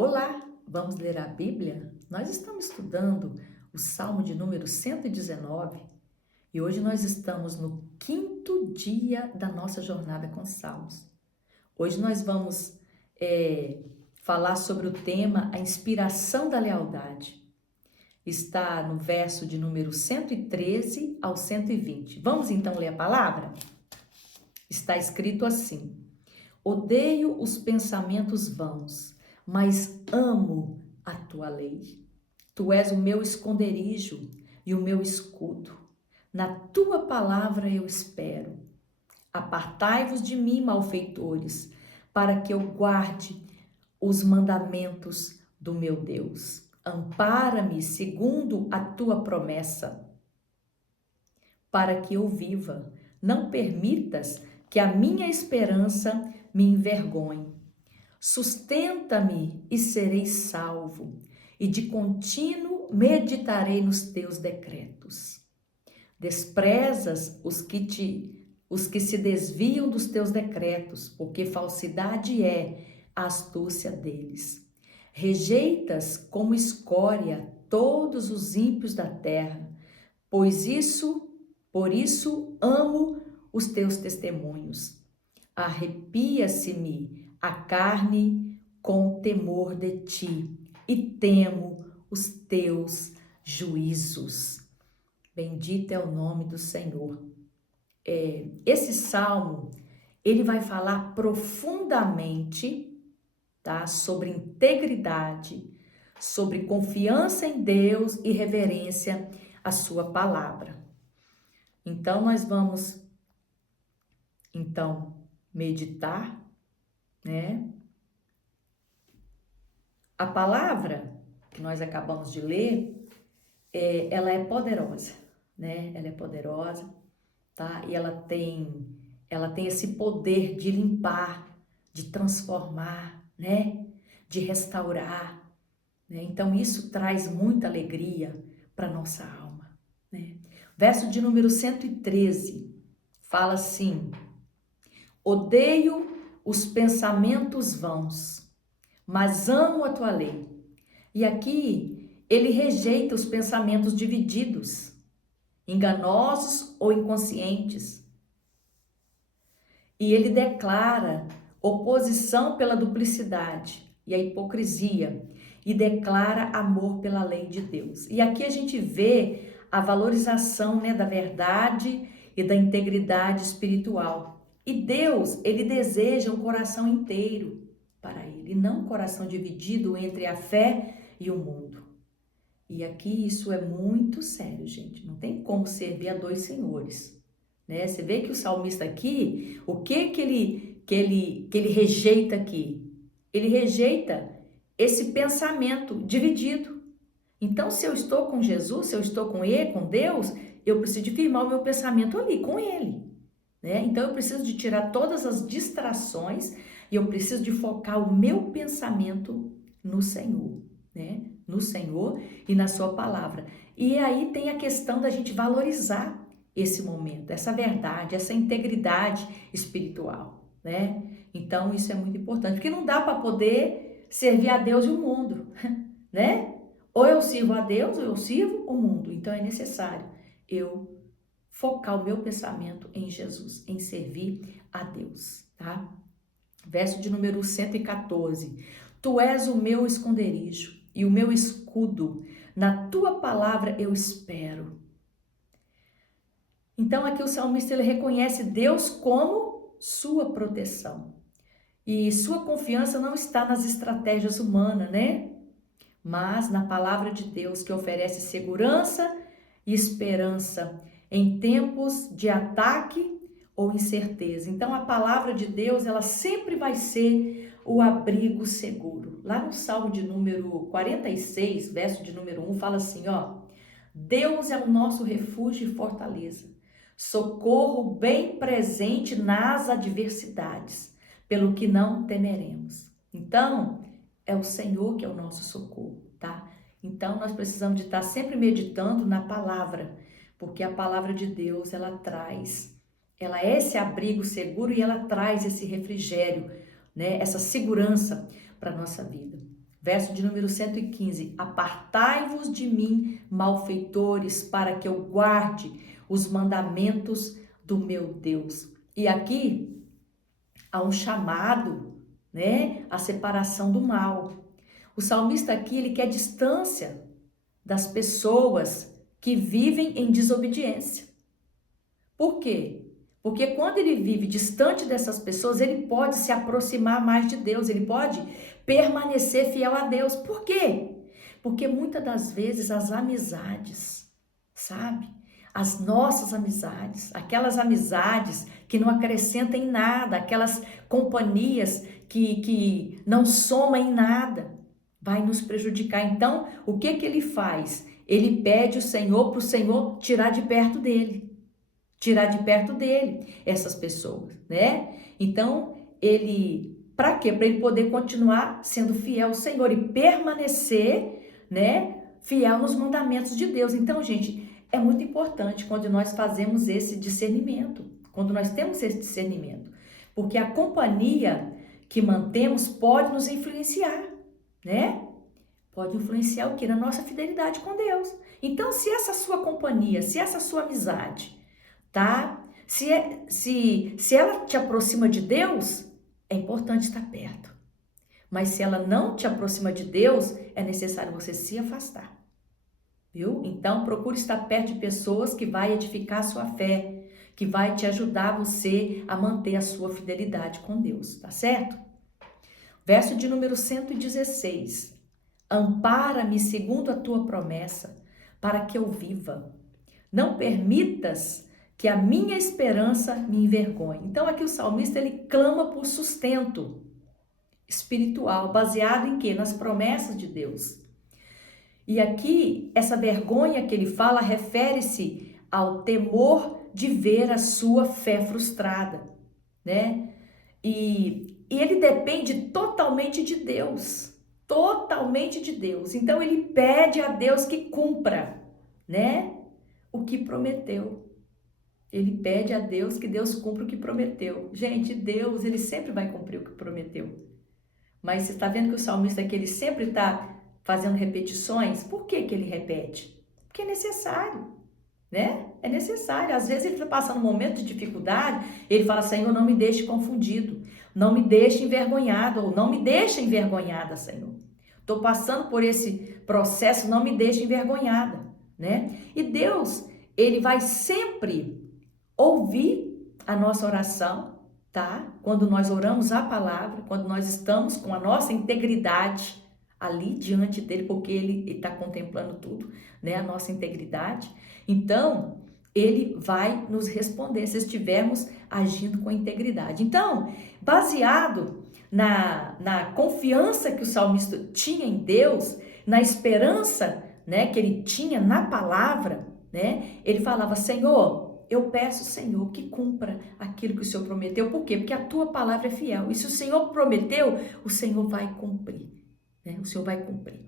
Olá, vamos ler a Bíblia? Nós estamos estudando o Salmo de número 119 e hoje nós estamos no quinto dia da nossa jornada com Salmos. Hoje nós vamos falar sobre o tema A Inspiração da Lealdade. Está no verso de número 113 ao 120. Vamos então ler a palavra? Está escrito assim: Odeio os pensamentos vãos, mas amo a tua lei. Tu és o meu esconderijo e o meu escudo. Na tua palavra eu espero. Apartai-vos de mim, malfeitores, para que eu guarde os mandamentos do meu Deus. Ampara-me segundo a tua promessa, para que eu viva. Não permitas que a minha esperança me envergonhe. Sustenta-me e serei salvo, e de contínuo meditarei nos teus decretos. Desprezas os que se desviam dos teus decretos, porque falsidade é a astúcia deles. Rejeitas como escória todos os ímpios da terra, por isso amo os teus testemunhos. Arrepia-se-me a carne com temor de ti, e temo os teus juízos. Bendito é o nome do Senhor. Esse salmo, ele vai falar profundamente, tá, sobre integridade, sobre confiança em Deus e reverência à sua palavra. Então, nós vamos, meditar, né? A palavra que nós acabamos de ler, ela é poderosa, né? Ela é poderosa, tá? E ela tem esse poder de limpar, de transformar, né? De restaurar, né? Então isso traz muita alegria para nossa alma, né? Verso de número 113 fala assim: Odeio os pensamentos vãos, mas amo a tua lei. E aqui ele rejeita os pensamentos divididos, enganosos ou inconscientes. E ele declara oposição pela duplicidade e a hipocrisia e declara amor pela lei de Deus. E aqui a gente vê a valorização, né, da verdade e da integridade espiritual. E Deus, ele deseja um coração inteiro para ele, e não um coração dividido entre a fé e o mundo. E aqui isso é muito sério, gente. Não tem como servir a dois senhores, né? Você vê que o salmista aqui, o que ele rejeita aqui? Ele rejeita esse pensamento dividido. Então, se eu estou com Jesus, se eu estou com ele, com Deus, eu preciso de firmar o meu pensamento ali, com ele, né? Então, eu preciso de tirar todas as distrações e eu preciso de focar o meu pensamento no Senhor, né? No Senhor e na sua palavra. E aí tem a questão da gente valorizar esse momento, essa verdade, essa integridade espiritual, né? Então, isso é muito importante, porque não dá para poder servir a Deus e o mundo, né? Ou eu sirvo a Deus ou eu sirvo o mundo. Então, é necessário eu focar o meu pensamento em Jesus, em servir a Deus, tá? Verso de número 114. Tu és o meu esconderijo e o meu escudo. Na tua palavra eu espero. Então, aqui o salmista ele reconhece Deus como sua proteção. E sua confiança não está nas estratégias humanas, né? Mas na palavra de Deus, que oferece segurança e esperança em tempos de ataque ou incerteza. Então, a palavra de Deus, ela sempre vai ser o abrigo seguro. Lá no Salmo de número 46, verso de número 1, fala assim, ó: Deus é o nosso refúgio e fortaleza, socorro bem presente nas adversidades, pelo que não temeremos. Então, é o Senhor que é o nosso socorro, tá? Então, nós precisamos de estar sempre meditando na palavra, porque a palavra de Deus, ela é esse abrigo seguro e ela traz esse refrigério, né? Essa segurança para a nossa vida. Verso de número 115. Apartai-vos de mim, malfeitores, para que eu guarde os mandamentos do meu Deus. E aqui há um chamado, né, à separação do mal. O salmista aqui, ele quer distância das pessoas que vivem em desobediência. Por quê? Porque quando ele vive distante dessas pessoas, ele pode se aproximar mais de Deus, ele pode permanecer fiel a Deus. Por quê? Porque muitas das vezes as amizades, sabe? As nossas amizades, aquelas amizades que não acrescentam em nada, aquelas companhias que não somam em nada, vai nos prejudicar. Então, o que ele faz? Ele pede o Senhor para o Senhor tirar de perto dele. Tirar de perto dele essas pessoas, né? Então, para quê? Para ele poder continuar sendo fiel ao Senhor e permanecer, né, fiel nos mandamentos de Deus. Então, gente, é muito importante quando nós fazemos esse discernimento, quando nós temos esse discernimento, porque a companhia que mantemos pode nos influenciar, né? Pode influenciar o quê? Na nossa fidelidade com Deus. Então, se essa sua companhia, se essa sua amizade, tá? Se ela te aproxima de Deus, é importante estar perto. Mas se ela não te aproxima de Deus, é necessário você se afastar. Viu? Então, procure estar perto de pessoas que vai edificar a sua fé, que vai te ajudar você a manter a sua fidelidade com Deus, tá certo? Verso de número 116. Ampara-me segundo a tua promessa, para que eu viva. Não permitas que a minha esperança me envergonhe. Então aqui o salmista, ele clama por sustento espiritual, baseado em quê? Nas promessas de Deus. E aqui, essa vergonha que ele fala, refere-se ao temor de ver a sua fé frustrada, né? E ele depende totalmente de Deus, totalmente de Deus. Então ele pede a Deus que cumpra, né, o que prometeu. Ele pede a Deus que Deus cumpra o que prometeu. Gente, Deus, ele sempre vai cumprir o que prometeu. Mas você está vendo que o salmista aqui, ele sempre está fazendo repetições. Por que ele repete? Porque é necessário, né? É necessário. Às vezes ele está passando um momento de dificuldade, ele fala, Senhor, não me deixe confundido, não me deixe envergonhado, ou não me deixe envergonhada, Senhor. Estou passando por esse processo, não me deixe envergonhada, né? E Deus, ele vai sempre ouvir a nossa oração, tá? Quando nós oramos a palavra, quando nós estamos com a nossa integridade ali diante dele, porque ele está contemplando tudo, né? A nossa integridade. Então, ele vai nos responder se estivermos agindo com integridade. Então, baseado na confiança que o salmista tinha em Deus, na esperança, né, que ele tinha na palavra, né? Ele falava, Senhor, eu peço, Senhor, que cumpra aquilo que o Senhor prometeu. Por quê? Porque a tua palavra é fiel. E se o Senhor prometeu, o Senhor vai cumprir, né? O Senhor vai cumprir.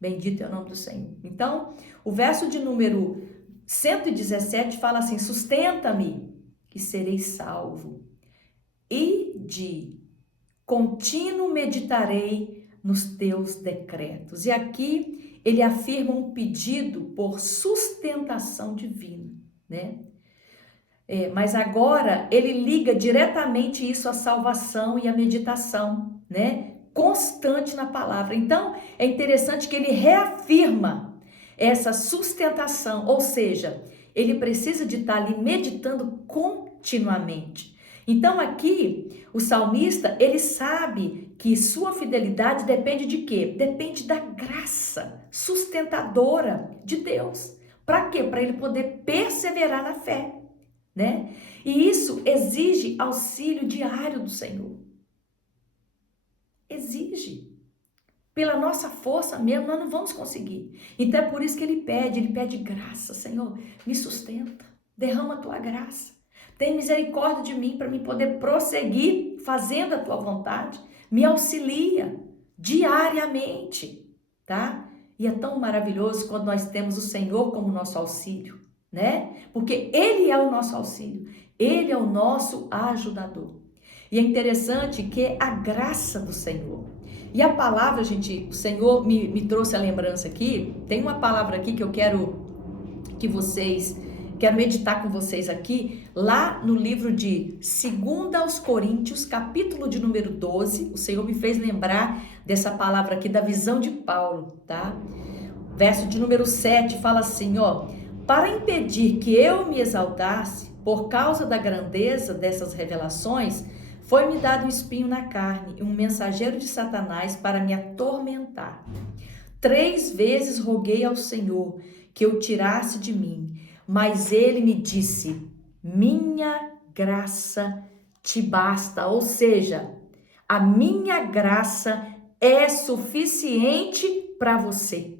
Bendito é o nome do Senhor. Então, o verso de número 117 fala assim, sustenta-me, que serei salvo, e de contínuo meditarei nos teus decretos. E aqui ele afirma um pedido por sustentação divina, né? Mas agora ele liga diretamente isso à salvação e à meditação, né? Constante na palavra. Então é interessante que ele reafirma essa sustentação, ou seja, ele precisa de estar ali meditando continuamente. Então aqui o salmista, ele sabe que sua fidelidade depende de quê? Depende da graça sustentadora de Deus. Para quê? Para ele poder perseverar na fé, né? E isso exige auxílio diário do Senhor. Exige. Pela nossa força mesmo, nós não vamos conseguir. Então é por isso que ele pede graça. Senhor, me sustenta, derrama a tua graça. Tem misericórdia de mim para me poder prosseguir fazendo a tua vontade. Me auxilia diariamente, tá? E é tão maravilhoso quando nós temos o Senhor como nosso auxílio, né? Porque Ele é o nosso auxílio, Ele é o nosso ajudador. E é interessante que a graça do Senhor, E a palavra, gente, o Senhor me trouxe a lembrança aqui, tem uma palavra aqui que eu quero meditar com vocês aqui, lá no livro de 2 aos Coríntios, capítulo de número 12, o Senhor me fez lembrar dessa palavra aqui, da visão de Paulo, tá? Verso de número 7 fala assim, ó: para impedir que eu me exaltasse, por causa da grandeza dessas revelações, foi-me dado um espinho na carne e um mensageiro de Satanás para me atormentar. 3 vezes roguei ao Senhor que o tirasse de mim, mas ele me disse: minha graça te basta, ou seja, a minha graça é suficiente para você.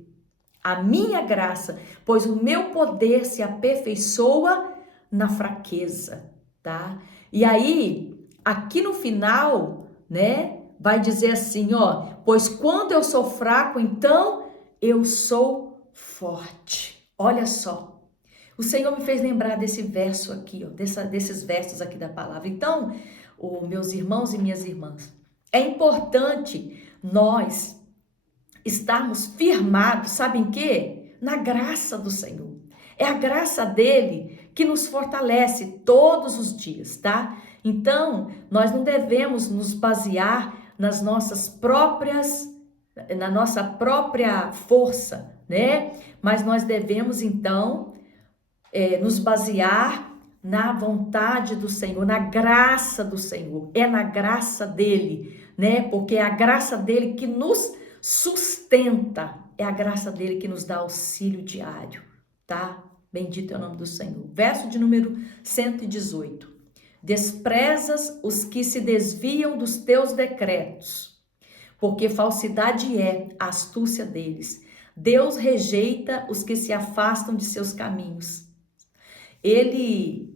A minha graça, pois o meu poder se aperfeiçoa na fraqueza, tá? E aí, aqui no final, né, vai dizer assim, ó: pois quando eu sou fraco, então eu sou forte. Olha só, o Senhor me fez lembrar desse verso aqui, ó, desses versos aqui da palavra. Então, meus irmãos e minhas irmãs, é importante nós estarmos firmados, sabem quê? Na graça do Senhor. É a graça dele que nos fortalece todos os dias, tá? Então, nós não devemos nos basear na nossa própria força, né? Mas nós devemos, então, nos basear na vontade do Senhor, na graça do Senhor. É na graça dele, né? Porque é a graça dele que nos sustenta, é a graça dele que nos dá auxílio diário, tá? Bendito é o nome do Senhor. Verso de número 118. Desprezas os que se desviam dos teus decretos, porque falsidade é a astúcia deles. Deus rejeita os que se afastam de seus caminhos. Eles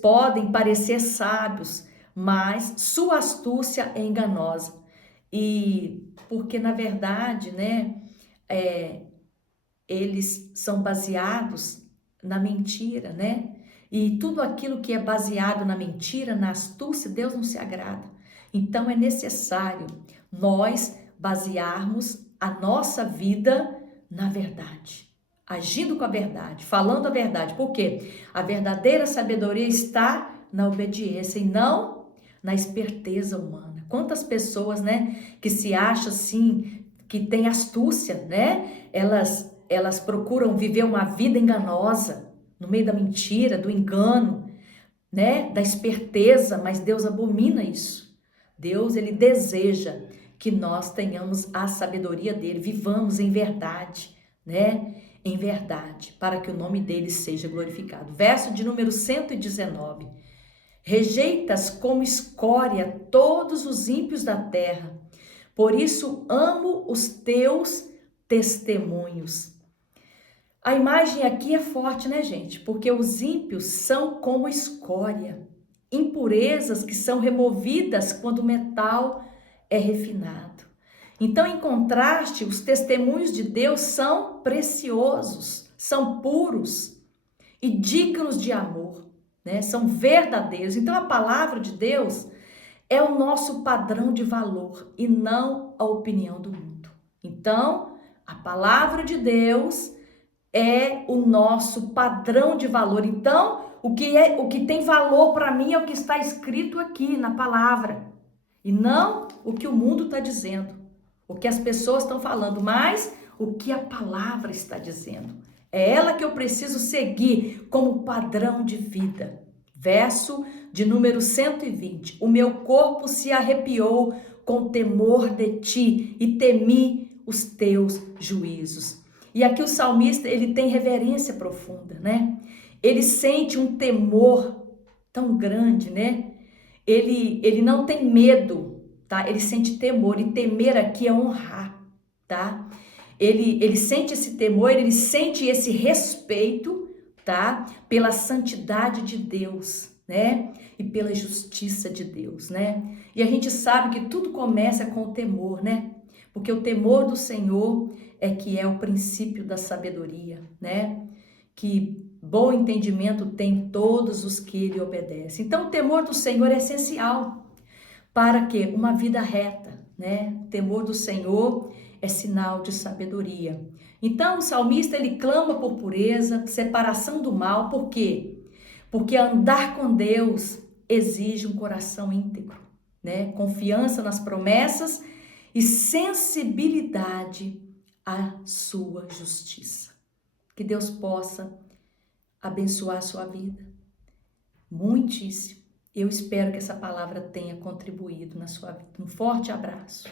podem parecer sábios, mas sua astúcia é enganosa. E porque, na verdade, né, eles são baseados na mentira, né? E tudo aquilo que é baseado na mentira, na astúcia, Deus não se agrada. Então é necessário nós basearmos a nossa vida na verdade, agindo com a verdade, falando a verdade. Por quê? A verdadeira sabedoria está na obediência e não na esperteza humana. Quantas pessoas, né, que se acham assim, que têm astúcia, né? Elas procuram viver uma vida enganosa, no meio da mentira, do engano, né? Da esperteza, mas Deus abomina isso. Deus, ele deseja que nós tenhamos a sabedoria dele, vivamos em verdade, né? Em verdade, para que o nome dele seja glorificado. Verso de número 119. Rejeitas como escória todos os ímpios da terra, por isso amo os teus testemunhos. A imagem aqui é forte, né, gente? Porque os ímpios são como escória, impurezas que são removidas quando o metal é refinado. Então, em contraste, os testemunhos de Deus são preciosos, são puros e dignos de amor, né? São verdadeiros. Então, a palavra de Deus é o nosso padrão de valor e não a opinião do mundo. Então, a palavra de Deus é o nosso padrão de valor. Então, o que tem valor para mim é o que está escrito aqui na palavra e não o que o mundo está dizendo, o que as pessoas estão falando, mas o que a palavra está dizendo. É ela que eu preciso seguir como padrão de vida. Verso de número 120. O meu corpo se arrepiou com temor de ti e temi os teus juízos. E aqui o salmista, ele tem reverência profunda, né? Ele sente um temor tão grande, né? Ele não tem medo, tá? Ele sente temor, e temer aqui é honrar, tá? Ele sente esse temor, ele sente esse respeito, tá? Pela santidade de Deus, né? E pela justiça de Deus, né? E a gente sabe que tudo começa com o temor, né? Porque o temor do Senhor é que é o princípio da sabedoria, né? Que bom entendimento tem todos os que ele obedece. Então, o temor do Senhor é essencial para que uma vida reta, né? Temor do Senhor é sinal de sabedoria. Então, o salmista, ele clama por pureza, separação do mal. Por quê? Porque andar com Deus exige um coração íntegro, né? Confiança nas promessas e sensibilidade à sua justiça. Que Deus possa abençoar a sua vida muitíssimo. Eu espero que essa palavra tenha contribuído na sua vida. Um forte abraço.